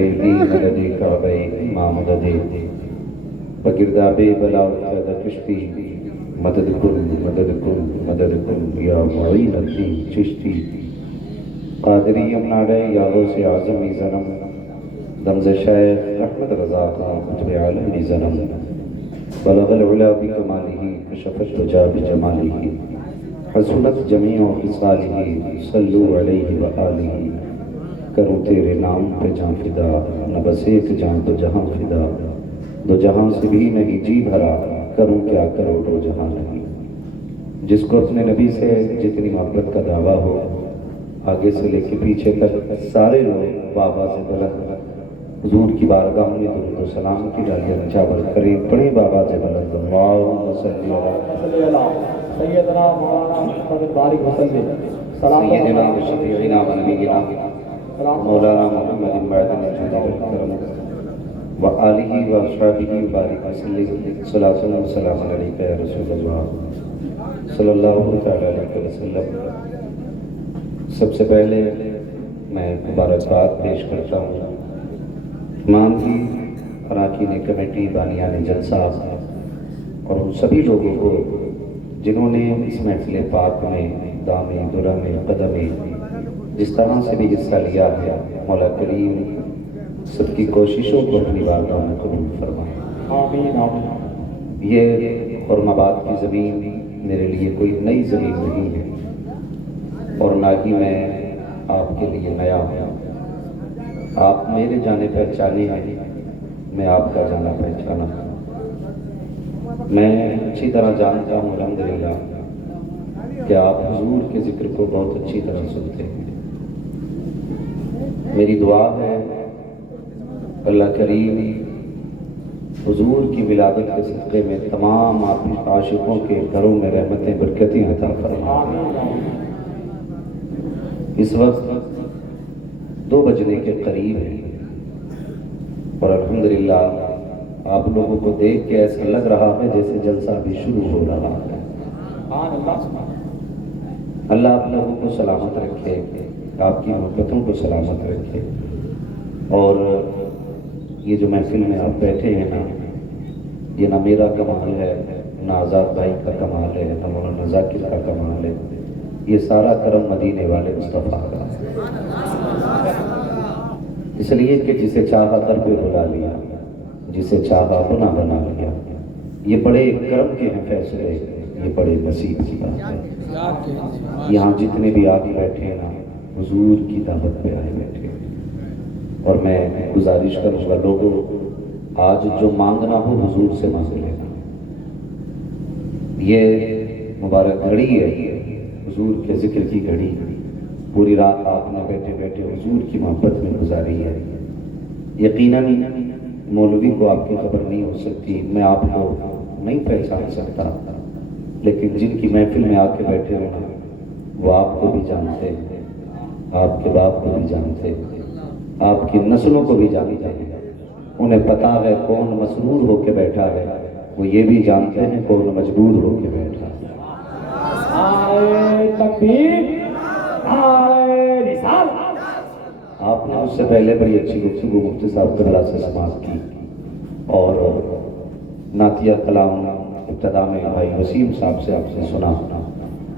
مدد کعبہ ما مدد بگرداب بلا افتاد کشتی مدد کن مدد کن مدد کن یا معین الدین چشتی قادری امناڑے یا غوث اعظم زنم دمز شیخ احمد رضا خان قطب عالم زنم بلغ العلا بکمالہ کشف الدجا بجمالہ حسنت جمیع خصالہ صلو علیہ وآلہ کروں تیرے نام پہ جان فدا نہ بس ایک جان دو جہاں فدا دو جہاں سے بھی نہیں جی بھرا کروں کیا کرو دو جہاں نہیں جس کو اپنے نبی سے جتنی محبت کا دعویٰ ہو آگے سے لے کے پیچھے تک سارے لوگ بابا سے بلند حضور کی بارگاہ میں درود و سلام کی ڈالیاں نچاور کریں پڑھیں بابا سے بلند اللہم صلی علی سیدنا مولانا محمد بارک وسلم سیدنا و شفیعنا و نبینا مولانا محمد بعدن الجود والکرم وآلہ واصحابہ بارک وسلم صلاۃ و سلام علیکہ یا رسول اللہ صلی اللہ تعالی علیہ وسلم۔ سب سے پہلے میں مبارکباد پیش کرتا ہوں تمام کی اراکین کمیٹی بانیان جلسہ اور ان سبھی لوگوں کو جنہوں نے اس محفل پاک میں دامِ درم قدم جس طرح سے بھی حصہ لیا ہے، مولا کریم سب کی کوششوں کو اپنی بارگاہ میں قبول فرمائے۔ آمین آمین۔ یہ حرم آباد کی زمین میرے لیے کوئی نئی زمین نہیں ہے اور نہ ہی میں آپ کے لیے نیا ہوں۔ آپ میرے جانے پہچانے ہیں، میں آپ کا جانا پہچانا ہوں۔ میں اچھی طرح جانتا ہوں الحمدللہ کہ آپ حضور کے ذکر کو بہت اچھی طرح سنتے ہیں۔ میری دعا ہے اللہ کریم حضور کی ولادت کے صدقے میں تمام عاشقوں کے گھروں میں رحمتیں برکتیں عطا فرمائے۔ اس وقت 2 بجنے کے قریب ہے اور الحمدللہ آپ لوگوں کو دیکھ کے ایسا لگ رہا ہے جیسے جلسہ بھی شروع ہو رہا ہے۔ اللہ آپ لوگوں کو سلامت رکھے، آپ کی محبتوں کو سلامت رکھے، اور یہ جو محفل میں آپ بیٹھے ہیں نا، یہ نہ میرا کمال ہے، نہ آزاد بھائی کا کمال ہے، نہ مولانا ذاکر کا کمال ہے، یہ سارا کرم مدینے والے مصطفیٰ کا ہے۔ اس لیے کہ جسے چاہا در پہ بلا لیا، جسے چاہا اپنا بنا لیا، یہ بڑے کرم کے ہیں فیصلے، یہ بڑے نصیب کی بات ہے۔ یہاں جتنے بھی آگے بیٹھے ہیں نا، حضور کی دعوت پہ آئے بیٹھے، اور میں گزارش کروں گا لوگوں آج جو مانگنا ہو حضور سے مانگ لینا۔ یہ مبارک گھڑی ہے حضور کے ذکر کی گھڑی، پوری رات آپ نے بیٹھے بیٹھے حضور کی محبت میں گزاری ہے۔ یقیناً مولوی کو آپ کی خبر نہیں ہو سکتی، میں آپ کو نہیں پہچان سکتا، لیکن جن کی محفل میں آ کے بیٹھے ہوں وہ آپ کو بھی جانتے ہیں، آپ کے باپ کو بھی جانتے ہیں، آپ کی نسلوں کو بھی جانتے ہیں۔ انہیں پتا ہے کون مسرور ہو کے بیٹھا ہے، وہ یہ بھی جانتے ہیں کون مجبور ہو کے بیٹھا ہے۔ نعرہ تکبیر، نعرہ رسالت۔ آپ نے اس سے پہلے بڑی اچھی گفتگو مفتی صاحب قبلہ سے سماعت کی، اور نعتیہ کلام ابتدا میں بھائی وسیم صاحب سے آپ نے سنا،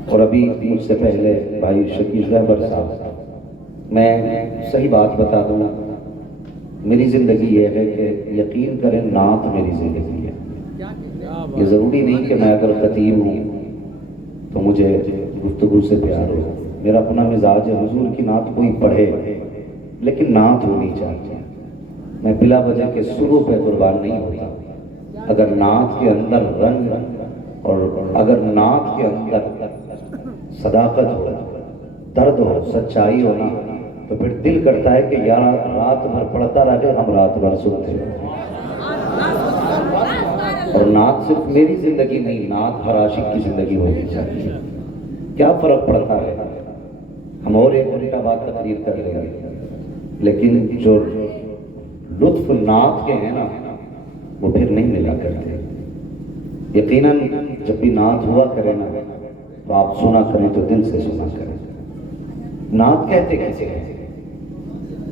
اور ابھی اس سے پہلے بھائی شکیل رہبر صاحب۔ میں صحیح بات بتا دوں، میری زندگی یہ ہے کہ یقین کریں نعت میری زندگی ہے۔ یہ ضروری نہیں کہ میں اگر خطیب ہوں تو مجھے گفتگو سے پیار ہو، میرا اپنا مزاج ہے، حضور کی نعت کوئی پڑھے لیکن نعت ہونی چاہیے۔ میں بلا وجہ کے سروں پہ قربان نہیں ہوتا۔ اگر نعت کے اندر رنگ اور اگر نعت کے اندر صداقت ہو، درد ہو، سچائی ہو نا، تو پھر دل کرتا ہے کہ یار رات بھر پڑھتا رہے، ہم رات بھر سنتے ہیں۔ اور نعت صرف میری زندگی نہیں، نعت ہر عاشق کی زندگی ہونی چاہیے۔ کیا فرق پڑتا ہے، ہم اور ایک گھنٹہ بعد تقریر کر لیں گے، لیکن جو لطف نعت کے ہیں نا وہ پھر نہیں ملا کرتے۔ یقیناً جب بھی نعت ہوا کرے نا تو آپ سنا کریں تو دل سے سنا کریں۔ نعت کہتے کیسے ہیں؟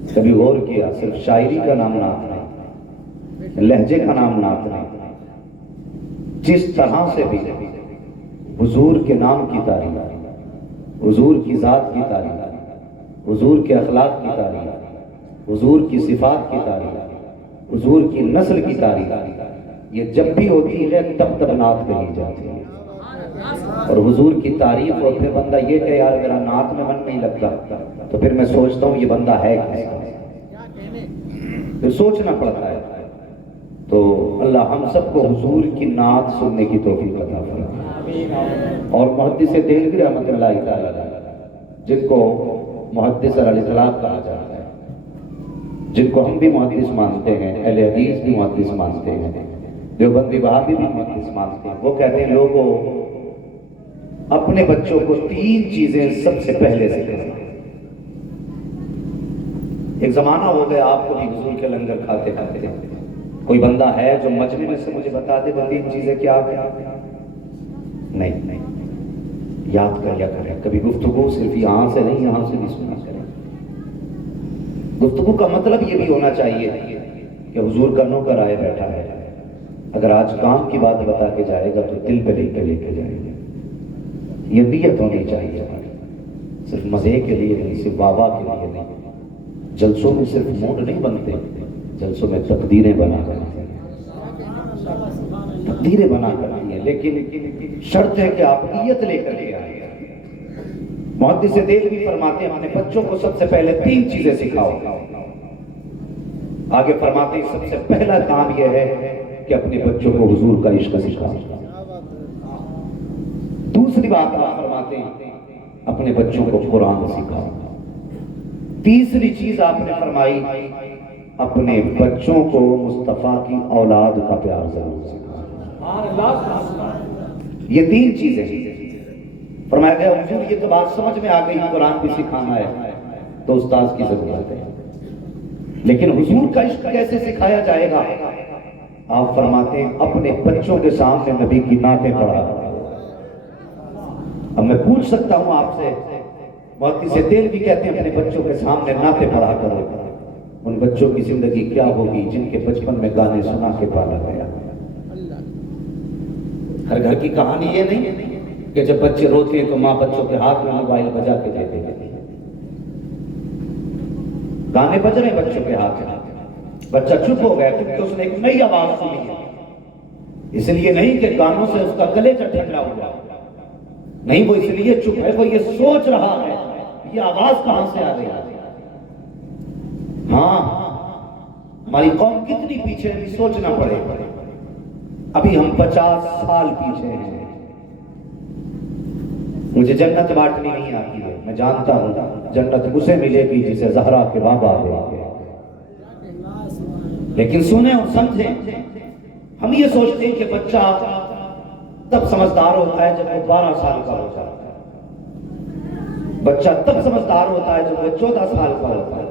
کبھی غور کیا صرف شاعری کا نام نعت نہیں، لہجے کا نام نعت نہیں، جس طرح سے بھی حضور کے نام کی تعریف، حضور کی ذات کی تعریف، حضور کے اخلاق کی تعریف، حضور کی صفات کی تعریف، حضور کی نسل کی تعریف، یہ جب بھی ہوتی ہے تب تب نعت کہی جاتی ہے۔ اور حضور کی تعریف، اور پھر بندہ یہ کہ یار میرا نعت میں من نہیں لگتا، تو پھر میں سوچتا ہوں یہ بندہ ہے کس کا، پھر سوچنا پڑتا ہے۔ تو اللہ ہم سب کو حضور کی نعت سننے کی توفیق عطا فرمائے۔ اور محدث دہلوی رحمۃ اللہ تعالی علیہ، جن کو محدث علی الاطلاق کہا جاتا ہے، جن کو ہم بھی محدث مانتے ہیں، اہل حدیث بھی محدث مانتے ہیں، دیوبندی وہابی بھی محدث مانتے ہیں، وہ کہتے ہیں لوگوں اپنے بچوں کو 3 چیزیں سب سے پہلے سکھانا۔ ایک زمانہ ہو گیا آپ کو بھی حضور کے لنگر کھاتے کھاتے، کوئی بندہ ہے جو مجمع میں سے مجھے بتا دے وہ 3 چیزیں کیا ہیں؟ نہیں، یاد کر لیا کریں، کبھی گفتگو صرف یہاں سے نہیں، یہاں سے بھی سنا کریں۔ گفتگو کا مطلب یہ بھی ہونا چاہیے کہ حضور کا نوکر آئے بیٹھا ہے، اگر آج کام کی بات بتا کے جائے گا تو دل پہ لے کے جائے گا، یہ نیت ہونی چاہیے، صرف مزے کے لیے نہیں، صرف واہ کے لیے نہیں۔ جلسوں میں صرف موڈ نہیں بنتے، جلسوں میں تقدیریں بنا کرتی ہیں، لیکن شرط ہے کہ آپ نیت لے کر کے آئے۔ محدث دہلوی فرماتے ہیں اپنے بچوں کو سب سے پہلے 3 چیزیں سکھاؤ۔ آگے فرماتے ہیں سب سے پہلا کام یہ ہے کہ اپنے بچوں کو حضور کا عشق سکھاؤ۔ دوسری بات آپ فرماتے ہیں اپنے بچوں کو قرآن سکھاؤ۔ تیسری چیز آپ نے فرمائی اپنے بچوں کو مصطفیٰ کی اولاد کا پیار ضرور سکھاؤ۔ یہ 3 چیزیں فرمایا گیا حضور یہ تو بات سمجھ میں آ گئی، قرآن بھی سکھانا ہے تو استاذ کی ضرورت ہے، لیکن حضور کا عشق کیسے سکھایا جائے گا؟ آپ فرماتے ہیں اپنے بچوں کے سامنے نبی کی نعتیں پڑھا۔ اب میں پوچھ سکتا ہوں آپ سے، محدث دہلوی کہتے ہیں اپنے بچوں کے سامنے نعتیں پڑھا کرو۔ ان بچوں کی زندگی کیا ہوگی جن کے بچپن میں گانے سنا کے پالا گیا؟ ہر گھر کی کہانی یہ نہیں کہ جب بچے روتے ہیں تو ماں بچوں کے ہاتھ میں موبائل بجا کے دے دیتی ہے، گانے بج رہے بچوں کے ہاتھ میں، بچہ چپ ہو گیا کیونکہ اس نے ایک نئی آواز سنی ہے۔ اس لیے نہیں کہ گانوں سے اس کا کلیجہ ٹھنڈا ہوا، نہیں، وہ اس لیے چپ ہے، وہ یہ سوچ رہا ہے یہ آواز کہاں سے آ رہی ہے۔ ہاں، ہماری قوم کتنی پیچھے ہے سوچنا پڑے گا۔ ابھی ہم 50 سال پیچھے ہیں۔ مجھے جنت بانٹنی نہیں آتی ہے، میں جانتا ہوں جنت اسے ملے گی جسے زہرا کے بابا دے، لیکن سنیں اور سمجھیں، ہم یہ سوچتے ہیں کہ بچہ تب سمجھدار ہوتا ہے جب وہ 12 سال کا ہو جاتا ہے، بچہ تب سمجھدار ہوتا ہے جب وہ 14 سال کا ہوتا ہے۔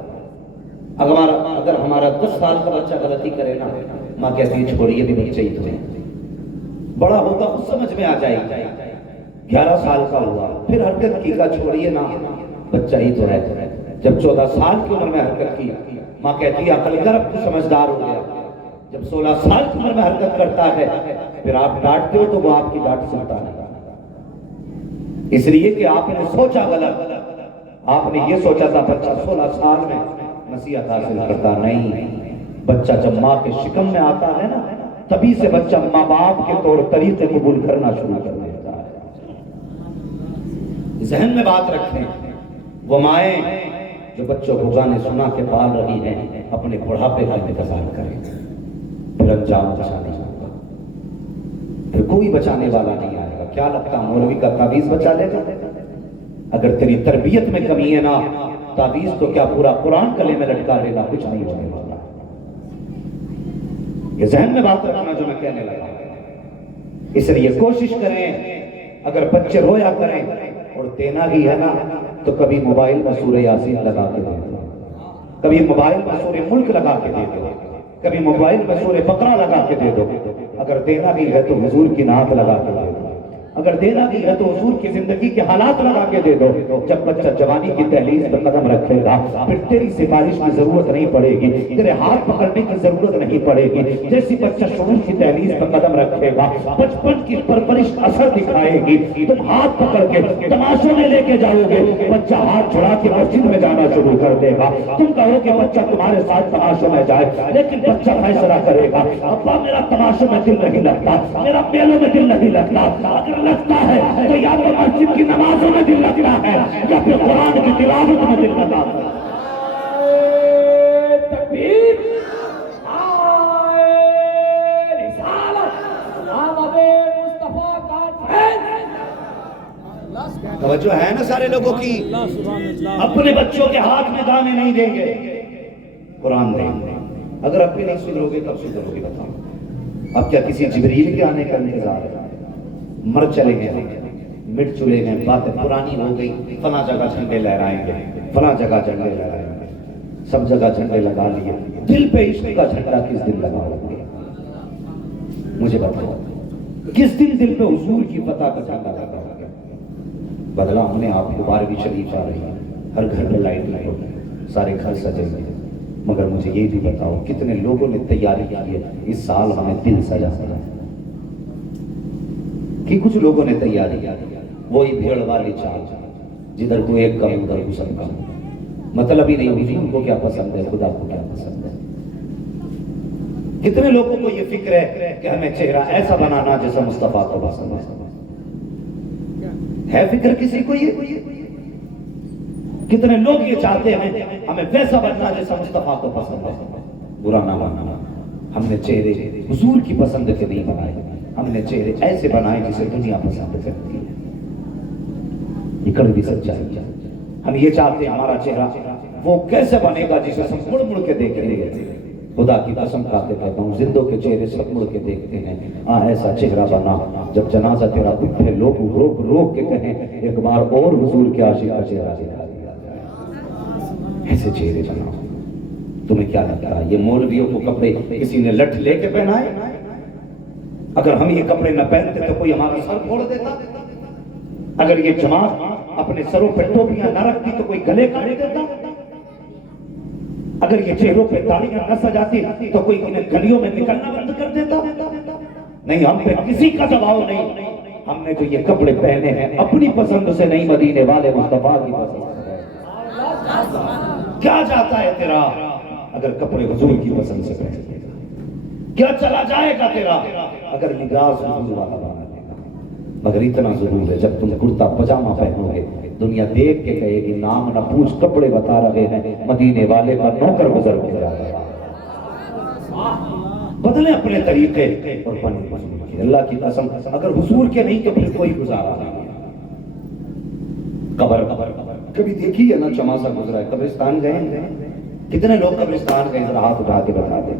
اگر ہمارا 10 سال کا بچہ غلطی کرے نا، ماں کہتی ہے چھوڑیے بھی بچہ ہی تو ہے، بڑا ہوگا اس سمجھ میں آ جائے گا۔ 11 سال کا ہوا پھر حرکت کی، کا چھوڑیے نا بچہ ہی تو ہے۔ جب 14 سال کی عمر میں حرکت کی، ماں کہتی ہے عقل کر اب تو سمجھدار ہو گیا۔ جب 16 سال کی عمر میں حرکت کرتا ہے پھر آپ ڈانٹتے ہو تو وہ آپ کی ڈانٹ سنتا نہیں، اس لیے کہ آپ نے سوچا غلط۔ آپ نے یہ سوچا تھا بچہ 16 سال میں نصیحت حاصل کرتا، نہیں، بچہ جب ماں کے شکم میں آتا ہے نا تبھی سے بچہ ماں باپ کے طور طریقے قبول کرنا شروع کر دیتا ہے۔ ذہن میں بات رکھیں، وہ مائیں جو بچوں کو گانے سنا کے پال رہی ہیں اپنے بڑھاپے کا انتظار کریں، پھر انجام اچھا نہیں ہوگا، پھر کوئی بچانے والا نہیں آئے گا۔ کیا لگتا مولوی کا تعویذ بچا لے گا؟ اگر تیری تربیت میں کمی ہے نا، تعویذ تو کیا پورا قرآن گلے میں لٹکا لینا کچھ نہیں ہونے والا۔ یہ ذہن میں بات رکھنا جو میں کہنے لگا۔ اس لیے کوشش کریں اگر بچے رویا کریں اور دینا ہی ہے نا تو کبھی موبائل میں سورہ یاسین لگا کے دے دو، کبھی موبائل میں سورہ ملک لگا کے دے دو، کبھی موبائل میں سورہ بقرہ لگا کے دے دو۔ اگر دینا بھی ہے تو حضور کی نعت لگا کے دے دو۔ اگر دینا بھی ہے تو حضور کی زندگی کے حالات لگا کے دے دو. جب بچہ جوانی کی دہلیز پر قدم رکھے گا پھر تیری سفارش کی ضرورت نہیں پڑے گی, تیرے ہاتھ پکڑنے کی ضرورت نہیں پڑے گی. جیسی بچہ شعور کی دہلیز پر قدم رکھے گا بچپن کی پرورش اثر دکھائے گی. تم ہاتھ پکڑ کے تماشوں میں لے کے جاؤ گے, بچہ ہاتھ چھڑا کے مسجد میں جانا شروع کر دے گا. تم کہو کہ بچہ تمہارے ساتھ تماشوں میں جائے, لیکن بچہ فیصلہ کرے گا ابا میرا تماشوں میں دل نہیں لگتا, میرا میلوں میں دل نہیں لگتا. اگر لگتا ہے تو یا تو مسجد کی نمازوں میں دل لگتا ہے یا پھر قرآن کی تلاوت میں دل لگتا ہے. تکبیر, رسالت, آمد مصطفیٰ کا فیض. توجہ ہے نا سارے لوگوں کی؟ اپنے بچوں کے ہاتھ میں دانے نہیں دیں گے, قرآن دیں گے. اگر اپنے نہیں سدھرو گے کب سدھرو گے بتاؤ؟ اب کیا کسی جبریل کے آنے کا انتظار ہے؟ مر چلے گئے, مٹ چلے گئے, باتیں پرانی ہو گئی. فلاں جگہ جھنڈے لہرائیں گے, فلاں جگہ جھنڈے لہرائیں گے, سب جگہ جھنڈے لگا لیے. دل پہ عشق کا جھنڈا کس دن لگاؤ گے؟ مجھے بتاؤ کس دل پہ حضور کی فتح کا جھنڈا لگاؤ گے؟ بدلا ہم نے آپ کو 12ویں شریف آ رہی ہے, ہر گھر میں لائٹ لگے, سارے گھر سجے ہوئے, مگر مجھے یہ بھی بتاؤ کتنے لوگوں نے تیاری کی ہے اس سال ہمیں دل سجا سجا کہ کچھ لوگوں نے تیاری کی, وہی بھیڑ والی چال جدھر کو ایک کم ادھر کو سب کم, مطلب ہی نہیں ہوئی ان کو کیا پسند ہے, خدا کو کیا پسند ہے. کتنے لوگوں کو یہ فکر ہے کہ ہمیں چہرہ ایسا بنانا جیسا مصطفیٰ کو پسند ہے فکر کسی کو یہ؟ کتنے لوگ یہ چاہتے ہیں ہمیں ویسا بننا جیسا مصطفیٰ کو پسند ہے. برا نہ ماننا, ہم نے چہرے حضور کی پسند کے نہیں بنائے, ہم نے چہرے ایسے بنائے جسے دنیا پسند کرتی ہے. یہ کڑوی سچائی ہے. ہم یہ چاہتے ہیں ہمارا چہرہ وہ کیسے بنے گا جسے ہم مڑ مڑ کے دیکھیں گے. خدا کی قسم کھاتے کہتا ہوں زندوں کے چہرے سب مڑ کے دیکھتے ہیں. ایسا چہرہ بنا جب جنازہ تیرا اٹھے لوگ روک روک کے کہیں ایک بار اور حضور کے عاشق کا چہرہ دکھا دیا جائے. ایسے چہرے بناؤ. تمہیں کیا لگتا ہے یہ مولویوں کو کپڑے کسی نے لٹ لے کے پہنائے؟ اگر ہم یہ کپڑے نہ پہنتے تو کوئی ہمارا سر پھوڑ دیتا. اگر یہ جماعت اپنے سروں پہ ٹوپیاں نہ رکھتی تو کوئی گلے کاٹ دیتا. اگر یہ چہروں پہ داڑیاں نہ سجاتی تو کوئی انہیں گلیوں میں نکلنا بند کر دیتا. نہیں, ہم پہ کسی کا دباؤ نہیں. ہم نے جو یہ کپڑے پہنے ہیں اپنی پسند سے نہیں, مدینے والے مصطفیٰ کی پسند سے. کیا جاتا ہے تیرا اگر کپڑے حضور کی پسند سے پہنے گا؟ کیا چلا جائے گا تیرا اگر لباس حضور والا بنا دے گا؟ مگر اتنا ضرور ہے جب تم کرتا پجامہ پہنو گے دنیا دیکھ کے کہے گی نام نہ پوچھ کپڑے بتا رہے ہیں, مدینے والے کا نوکر گزر کے جا رہا ہے. بدلیں اپنے طریقے اور بنے. اللہ کی قسم اگر حضور کے نہیں تو پھر کوئی گزارا نہیں. قبر کبھی دیکھی ہے نا, چماسا گزرا ہے, قبرستان گئے؟ کتنے لوگ قبرستان گئے؟ ذرا ہاتھ اٹھا کے بتا دیں.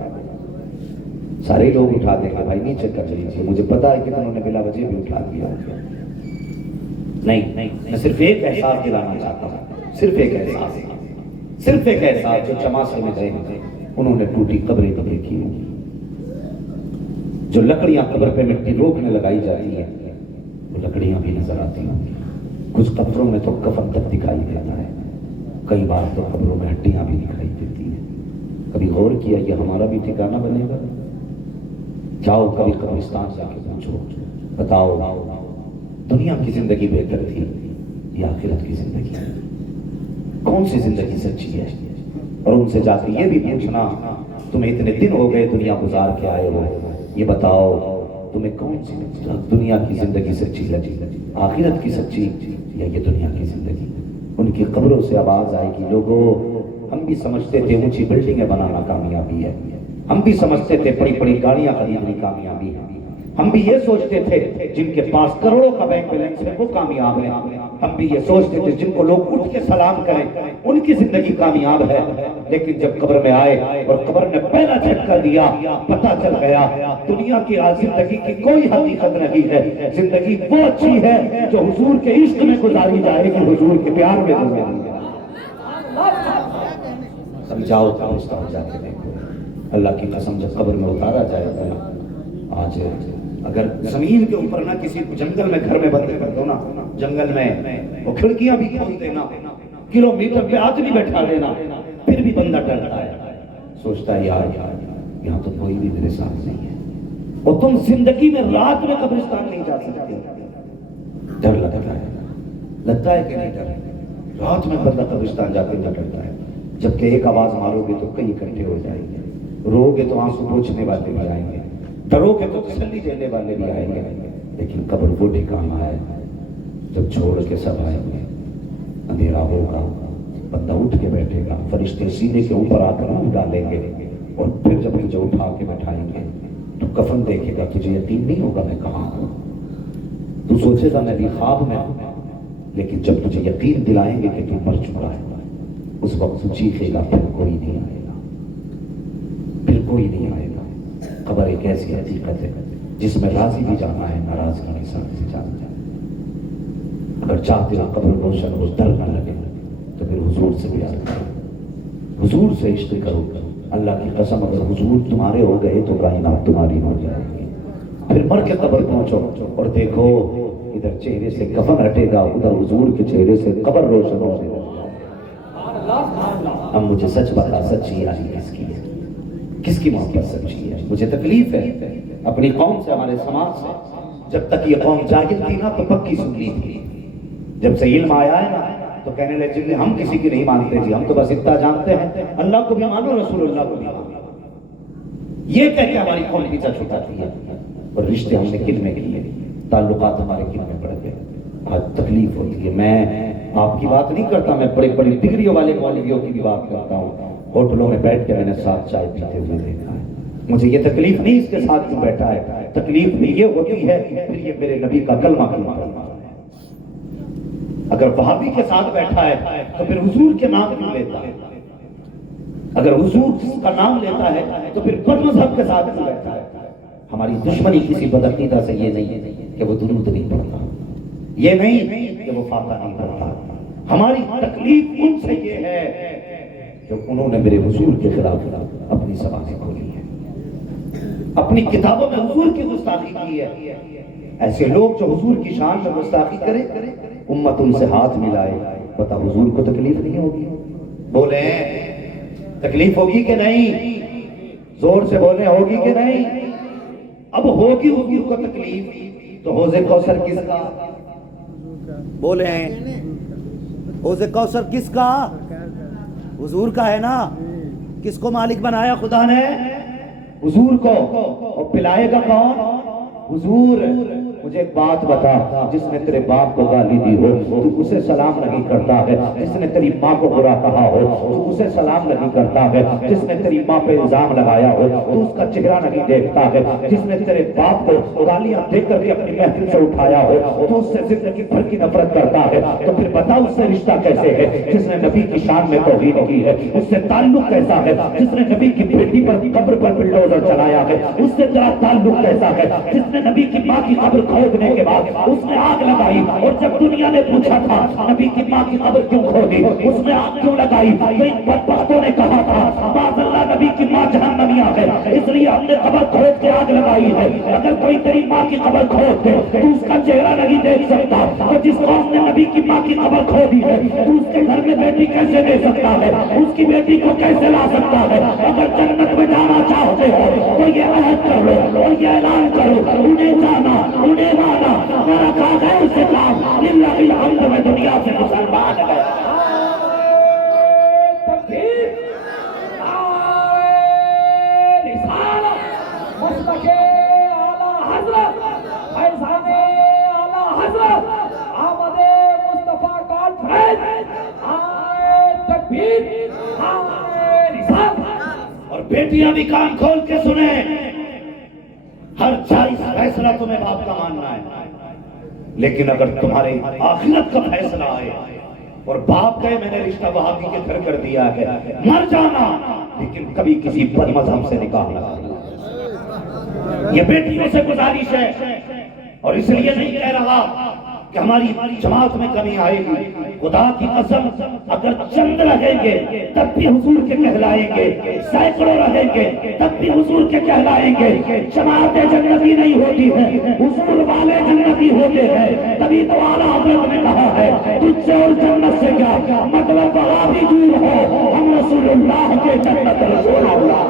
سارے لوگ اٹھا دیں گے بھائی نیچے کر لیجیے. مجھے پتا ہے کہ انہوں نے بلا وجہ بھی اٹھا دیا. نہیں, میں صرف ایک احساس دلانا چاہتا ہوں, صرف ایک احساس جو چماسے میں گئے انہوں نے ٹوٹی قبریں دیکھی ہوں. جو لکڑیاں قبر پہ مٹی روکنے لگائی جاتی ہیں وہ لکڑیاں بھی نظر آتی ہیں. کچھ قبروں میں تو کفن تک دکھائی دیتا ہے, کئی بار تو قبروں میں ہڈیاں بھی دکھائی دیتی ہیں. کبھی غور کیا یہ ہمارا بھی ٹھکانہ بنے گا؟ جاؤ کبھی قبرستان جا کے پوچھو, بتاؤ دنیا کی زندگی بہتر تھی یا آخرت کی زندگی؟ کون سی زندگی سچی ہے؟ اور ان سے جا کے یہ بھی پوچھنا تمہیں اتنے دن ہو گئے دنیا گزار کے آئے ہو, یہ بتاؤ تمہیں کون سی دنیا کی زندگی سچی لگی, آخرت کی سچی یا یہ دنیا کی زندگی؟ ان کی قبروں سے آواز آئے گی لوگوں ہم بھی سمجھتے تھے اونچی بلڈنگیں بنانا کامیابی ہے, ہم بھی سمجھتے تھے بڑی بڑی گاڑیاں خریدنی کامیابی ہے, ہم بھی یہ سوچتے تھے جن کے پاس کروڑوں کا بینک بیلنس ہے وہ کامیاب ہے, ہم بھی یہ سوچتے تھے جن کو لوگ اٹھ کے سلام کریں ان کی زندگی کامیاب ہے. لیکن جب قبر میں آئے اور قبر نے پہلا جھٹکا دیا پتہ چل گیا دنیا کی زندگی کی کوئی حقیقت نہیں ہے. زندگی وہ اچھی ہے جو حضور کے عشق میں گزاری جائے گی, حضور کے پیار میں گزاری جائے. سمجھاؤ قبرستان جا کے دیکھو, اللہ کی قسم جب قبر میں اتارا جائے گا آج اگر زمین کے اوپر نہ کسی کو جنگل میں گھر میں بند کر دو نا، جنگل میں وہ کھڑکیاں بھی کھول دینا، کلومیٹر پہ آدمی بیٹھا دینا، پھر بھی بندہ ڈرتا ہے، سوچتا ہے یار یہاں تو کوئی بھی میرے ساتھ نہیں ہے۔ اور تم زندگی میں رات میں قبرستان نہیں جا سکتے، ڈر لگتا ہے کہ نہیں ڈر؟ رات میں بندہ قبرستان جاتے ہوئے ڈرتا ہے، جبکہ ایک آواز مارو گے تو کئی اکٹھے ہو جائیں گے، رو گے تو آنسو پوچھنے والے بھی آئیں گے، ڈرو گے تو تسلی دینے والے بھی آئیں گے، لیکن قبر وہ ٹھکانہ ہے جب چھوڑ کے سب آئیں گے، اندھیرا ہوگا، بندہ اٹھ کے بیٹھے گا، فرشتے سینے کے اوپر آ کر منہ ڈالیں گے، اور پھر جب تجھے اٹھا کے بٹھائیں گے تو کفن دیکھے گا، تجھے یقین نہیں ہوگا میں کہاں ہوں، تو سوچے گا میں بھی خواب میں ہوں، لیکن جب تجھے یقین دلائیں گے کہ تو مر چکا ہے، اس وقت تو چیخے گا پھر کوئی نہیں آئے گا، پھر کوئی نہیں آئے گا۔ قبر ایک ایسی حقیقت ہے جس میں راضی بھی جانا ہے، ناراضگی کے ساتھ بھی جانا ہے۔ اگر چاہتے ہو قبر روشن ہو، ڈر نہ لگے، تو پھر حضور سے پیار کرو، حضور سے عشق کرو۔ اللہ کی قسم اگر حضور تمہارے ہو گئے تو کائنات تمہاری ہو جائے گی۔ پھر مر کے قبر پہنچو اور دیکھو ادھر چہرے سے کفن ہٹے گا، ادھر حضور کے چہرے سے قبر روشن ہو جائے گا۔ اب مجھے سچ بتا، سچی آئی کس کی ہے؟ کس کی محبت سچی ہے؟ مجھے تکلیف ہے اپنی قوم سے، ہمارے سماج سے۔ جب تک یہ قوم جاہل تھی نا تو پکی سنی تھی، جب سے علم آیا ہے نا تو کہنے لگے جی ہم کسی کی نہیں مانتے جی، ہم تو بس اتنا جانتے ہیں اللہ کو بھی مانو، رسول اللہ کو بھی مانو۔ یہ کہہ کے ہماری قوم پیچھا چھٹاتی ہے، اور رشتے ہم نے کن میں کیے، تعلقات ہمارے کن میں پڑ گئے۔ آج تکلیف ہوتی ہے۔ میں آپ کی بات نہیں کرتا، میں بڑی بڑی ڈگریوں والے مولویوں کی بھی بات کرتا ہوں، ہوٹلوں میں بیٹھ کے میں نے ساتھ چائے پیتے ہوئے دیکھا ہے۔ مجھے یہ تکلیف نہیں اس کے ساتھ کیوں بیٹھا ہے، تکلیف بھی یہ ہوتی ہے پھر یہ میرے نبی کا کلمہ کیوں پڑھتا ہے۔ اگر وہابی کے ساتھ بیٹھا ہے تو پھر حضور کے نام کیوں لیتا ہے، اگر حضور کا نام لیتا ہے تو پھر بد مذہب کے ساتھ کیوں بیٹھا ہے۔ ہماری دشمنی کسی بدعقیدہ سے یہ نہیں کہ وہ درود نہیں پڑھتا، یہ نہیں کہ وہ فاتحہ نہیں پڑھتا، ہماری تکلیف ان سے یہ ہے کہ انہوں نے میرے حضور کے خلاف اپنی زبانیں کھولی ہیں، اپنی کتابوں میں حضور کی گستاخی کی ہے۔ ایسے لوگ جو حضور کی شان میں گستاخی کرے، امت ان سے ہاتھ ملائے، بتا حضور کو تکلیف نہیں ہوگی؟ بولے تکلیف ہوگی کہ نہیں؟ زور سے بولے ہوگی کہ نہیں؟ اب ہوگی حضور کو تکلیف تو حوض کوثر کس کا؟ بولے حوض کوثر کس کا؟ حضور کا ہے نا۔ کس کو مالک بنایا خدا نے؟ حضور کو۔ اور پلائے گا کون؟ حضور۔ مجھے ایک بات بتا، جس نے تیرے باپ کو گالی دی ہو تو اسے سلام نہیں کرتا ہے، جس نے تیری ماں کو برا کہا ہو تو اسے سلام نہیں کرتا ہے، جس نے تیری ماں پہ الزام لگایا ہو تو اس کا چہرہ نہیں دیکھتا ہے، جس نے تیرے باپ کو گالیاں دے کر کے اپنی محفل سے اٹھایا ہو تو اس سے زندگی بھر کی نفرت کرتا ہے، تو پھر بتا اس سے رشتہ کیسے ہے؟ جس نے نبی کی شان میں توہین کی ہے اس سے تعلق کیسا ہے؟ جس نے نبی کی بیٹی پر قبر پر بلڈوزر چلایا ہے اس سے تیرا تعلق کیسا ہے؟ جس نے نبی کی ماں کی قبر کھودنے کے بعد اس نے آگ لگائی، اور جب دنیا نے پوچھا تھا نبی کی ماں کی قبر کیوں کھودی، اس نے آگ کیوں لگائی، تو ان بدبختوں نے کہا تھا معاذ اللہ نبی کی ماں جہنمیہ ہے اس لیے ہم نے قبر کھود کے آگ لگائی ہے۔ اگر کوئی تیری ماں کی قبر کھود دے تو اس کا چہرہ نہیں دیکھ سکتا، اور جس قوم نے نبی کی ماں کی قبر کھودی ہے تو اس کے گھر میں بیٹی کیسے دے سکتا ہے، اس کی بیٹی کو کیسے لا سکتا ہے؟ اگر جنت میں جانا چاہتے ہو تو یہ عہد کر لو اور یہ اعلان کرو، انہیں جانا انہیں مانا، میرا کہا ہے اسے کام للہ الحمد میں دنیا سے مسلمان گیا۔ اور بیٹیاں بھی کان کھول کے سنیں، ہر جائز فیصلہ تمہیں باپ کا ماننا ہے، لیکن اگر تمہارے آخرت کا فیصلہ آئے اور باپ کہے میں نے رشتہ وہابی کے گھر کر دیا ہے، مر جانا، لیکن کبھی کسی بد مذہب سے نکاح نہ کرنا۔ یہ بیٹیوں سے گزارش ہے، اور اس لیے نہیں کہہ رہا کہ ہماری جماعت میں کمی آئے گی، خدا کی قسم اگر چند رہیں گے تب بھی حضور کے کہلائیں گے، سینکڑوں رہیں گے تب بھی حضور کے کہلائیں گے۔ جماعتیں جنتی نہیں ہوتی ہیں، حضور والے جنتی ہوتے ہیں۔ تبھی تو اعلیٰ حضرت نے کہا ہے تجھ سے اور جنت سے کیا مطلب، وہاں بھی دور ہو ہم رسول اللہ کے جنت رسول اللہ۔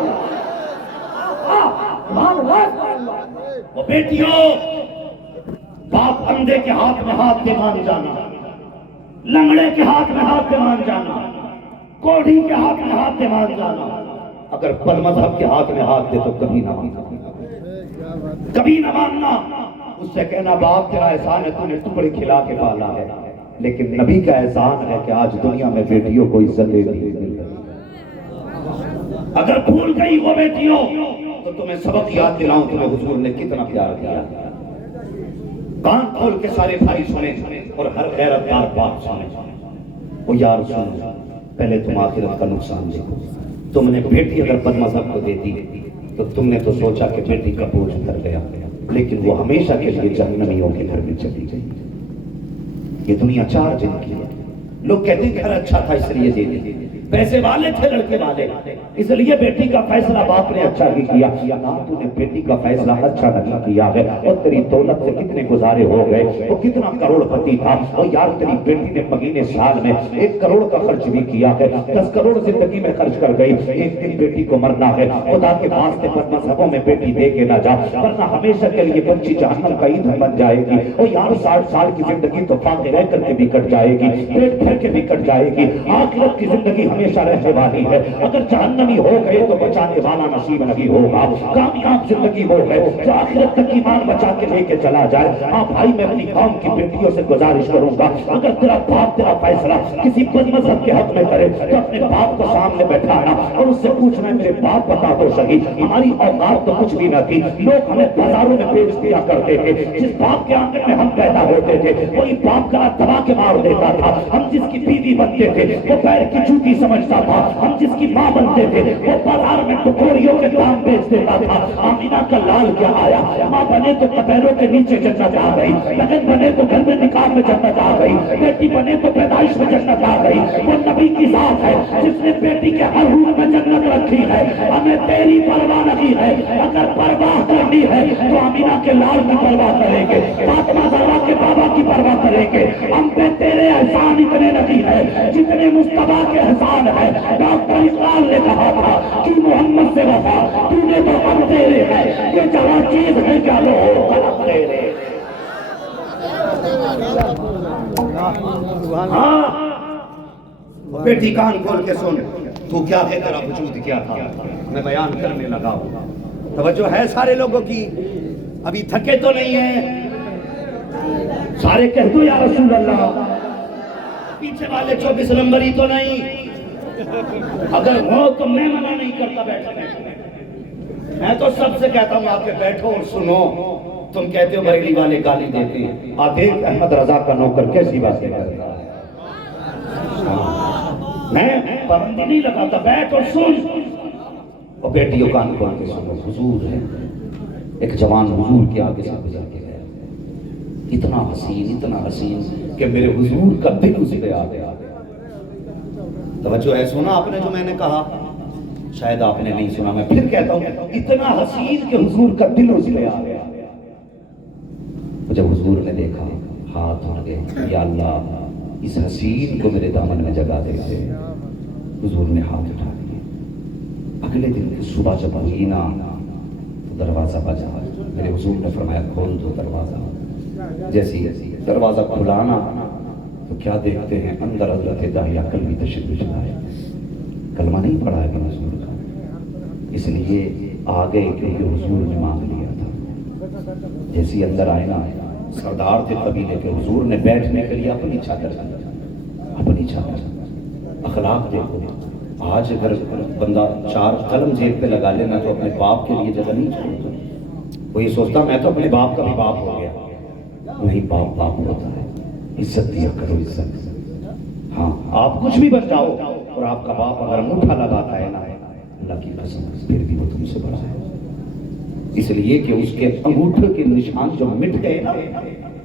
وہ بیٹیوں، باپ اندھے کے ہاتھ میں ہاتھ دے مان جانا، لنگڑے کے ہاتھ میں ہاتھ دے مان جانا، کوڑھی کے ہاتھ میں ہاتھ دے مان جانا، اگر بد مذہب کے ہاتھ میں ہاتھ دے تو کبھی نہ ماننا، کبھی نہ ماننا۔ اس سے کہنا باپ تیرا احسان ہے تو نے ٹکڑے کھلا کے پالا ہے، لیکن نبی کا احسان ہے کہ آج دنیا میں بیٹیوں کو عزت دے دی۔ اگر بھول گئی وہ بیٹیوں تو تمہیں سبق یاد دلاؤں تمہیں حضور نے کتنا پیار کیا۔ کان کھول کے سارے بھائی سنیں اور ہر غیرت دار بات سنیں۔ وہ یا رسول اللہ، پہلے تم آخرت کا نقصان دیکھو۔ تم نے بیٹی اگر بد مذہب کو دے دی تو تم نے تو سوچا کہ بیٹی کا بوجھ اتر گیا، لیکن وہ ہمیشہ کے لیے جہنمیوں کے گھر میں چلی گئی۔ یہ دنیا 4 دن کی ہے۔ لوگ کہتے ہیں گھر اچھا تھا اس لیے دے دی، پیسے والے تھے لڑکے والے اس لیے بیٹی کا فیصلہ باپ نے اچھا ہی کیا۔ نہ تو نے بیٹی کا فیصلہ اچھا نہیں کیا ہے، اور تیری دولت سے کتنے گزارے ہو گئے، وہ کتنا کروڑ پتی تھا، اور یار تیری بیٹی نے مہینے سال میں 1 کروڑ کا خرچ بھی کیا ہے، 10 کروڑ زندگی میں خرچ کر گئی۔ ایک دن بیٹی کو مرنا ہے، خدا کے واسطے بد مذہبوں میں بیٹی دے کے نہ جا، ورنہ ہمیشہ کے لیے بچی جہنم کا ایندھن بن جائے گی۔ اور یار 60 سال کی زندگی تو فاقے رہ کر کے بھی کٹ جائے گی، پیٹ بھر کے بھی کٹ جائے گی۔ آخرت کی زندگی ہمیشہ رہنے والی ہے، اگر جہنمی ہو گئے تو بچانے والا نصیب نہیں ہوگا۔ کامیاب زندگی وہ ہے جو آخرت تک ایمان بچا کے لے کے چلا جائے۔ ہاں بھائی، میں اپنی قوم کی بیٹیوں سے گزارش کروں گا، اگر تیرا باپ تیرا فیصلہ کسی بد مذہب کے حق میں کرے تو اپنے باپ کو سامنے بیٹھانا اور اس سے پوچھنا میرے باپ بتا تو صحیح، ہماری اوقات تو کچھ بھی نہ تھی، لوگ ہمیں بازاروں میں بیچ دیا کرتے تھے، جس باپ کے آنگن میں ہم پیدا ہوتے تھے وہی باپ کا دبا کے مار دیتا تھا، ہم جس کی بیوی بنتے تھے وہ پیر کی جوتی سمجھتا تھا، ہم جس کی ماں بنتے تھے وہ بازار میں ٹکوریوں کے دام بیچ دیتا تھا۔ آمینہ کا لال کیا آیا، ماں بنے تو کپیروں کے نیچے جنت آ گئی، بہن بنے تو گھر میں نکاح میں جنت آ گئی، بیٹی بنے تو پیدائش میں جنت آ گئی۔ وہ نبی کی ذات ہے جس نے بیٹی کے ہر روح میں جنت رکھی ہے۔ ہمیں تیری پرواہ نہیں ہے، اگر پرواہ کرنی ہے تو آمینہ کے لال کی پرواہ کریں گے، فاطمہ زہرا کے بابا کی پرواہ کریں گے۔ ہم پہ تیرے احسان اتنے نہیں ہے جتنے مصطفیٰ کے احسان ہے۔ ڈاکٹر اقبال نے کہا تھا کہ محمد سے وفا تو نے تو ہم تیرے ہے، یہ جہاں چیز ہے کیا لو قلم تیرے۔ ہاں بیٹی کان کھول کے سن، تو کیا ہے، تیرا وجود کیا تھا، میں بیان کرنے لگا ہوں۔ توجہ ہے سارے لوگوں کی، ابھی تھکے تو نہیں ہیں؟ سارے کہہ دو یا رسول اللہ۔ پیچھے والے 24 نمبری تو نہیں؟ اگر ہو تو میں منع نہیں کرتا بیٹھنے، میں تو سب سے کہتا ہوں آپ کے بیٹھو اور سنو۔ تم کہتے ہو بریلی والے گالی دیتے ہیں، دیکھ احمد رضا کا نوکر کیسی باتیں کرتا ہے۔ میں پابندی نہیں لگاتا، بیٹھ اور سن۔ اور بیٹیوں کان کھول کے سنو، حضور ہے، ایک جوان حضور کے آگے سے گزر کے گیا، اتنا حسین کہ میرے حضور کا دل اس پہ آ گیا۔ توجہ ہے، سنا آپ نے جو میں نے کہا؟ شاید آپ نے نہیں سنا، میں پھر کہتا ہوں، اتنا حسین کہ حضور کا دل اس پہ آ گیا۔ جب حضور نے دیکھا، ہاتھ اٹھ گئے، یا اللہ اس حسین کو میرے دامن میں جگہ دے دے۔ حضور نے ہاتھ اٹھا دیے۔ اگلے دن کی صبح جب ہوئی نا تو دروازہ بجا، میرے حضور نے فرمایا کھول دو دروازہ۔ جیسی دروازہ کھلانا تو کیا دیکھتے ہیں، اندر حضرت داہیہ کلمی تشریف لائے، کلمہ نہیں پڑھا ہے حضور کا، اس لیے آگے کیونکہ حضور نے مانگ لیا تھا۔ جیسی اندر آئے نا، سردار تھے قبیلے کے، حضور نے بیٹھنے کے لیے اپنی چادر، اخلاق دیکھو۔ آج اگر بندہ 4 قلم جیب پہ لگا لینا تو اپنے باپ کے لیے جگہ نہیں چھوڑتا، وہ یہ سوچتا میں تو اپنے باپ کا بھی باپ ہو گیا۔ نہیں، باپ ہوتا ہے، عزت دیا کرو، عزت۔ ہاں آپ کچھ بھی بن جاؤ اور آپ کا باپ اگر انگوٹھا لگاتا ہے نا، اللہ کی قسم پھر بھی وہ تم سے بڑا ہے، اس لیے کہ اس کے انگوٹھے کے نشان جو مٹ گئے نا